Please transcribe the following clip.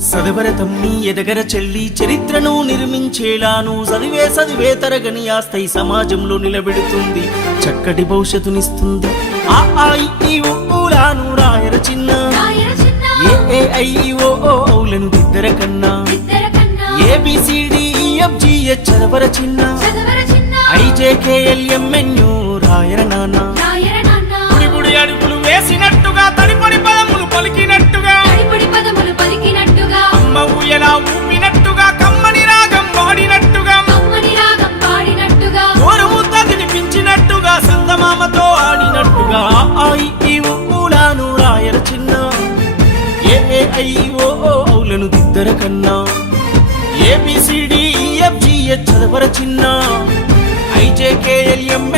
సదవర తమ్మి ఎదగర చెల్లి చరిత్రను నిర్మించేలాను చదివే చదివే తరగని ఆస్థై సమాజంలో నిలబెడుతుంది. చక్కటి భవిష్యత్తునిస్తుంది. ఆ ఆ ఇ, ఈ ఉ, ఊలాను రాయర చిన్న. ఏ ఏ ఐ ఓ ఔలను ఇద్దర కన్నా. A B C D F G H చదవర చిన్న. చదవర చిన్న. ఐజేకేఎల్ఎంఎన్యు రాయర నాన్న. ఊయలా ఊపినట్టుగా కమ్మని రాగం వాడినట్టుగా ఓరు ముద్ద తినిపించినట్టుగా సందమామతో ఆడినట్టుగా ఈ, ఊలాను రాయర చిన్న ఏ ఏ ఐ ఓ ఓ ఔలను దిద్దర కన్నా A B C D F G H చదవర చిన్న I J K L M N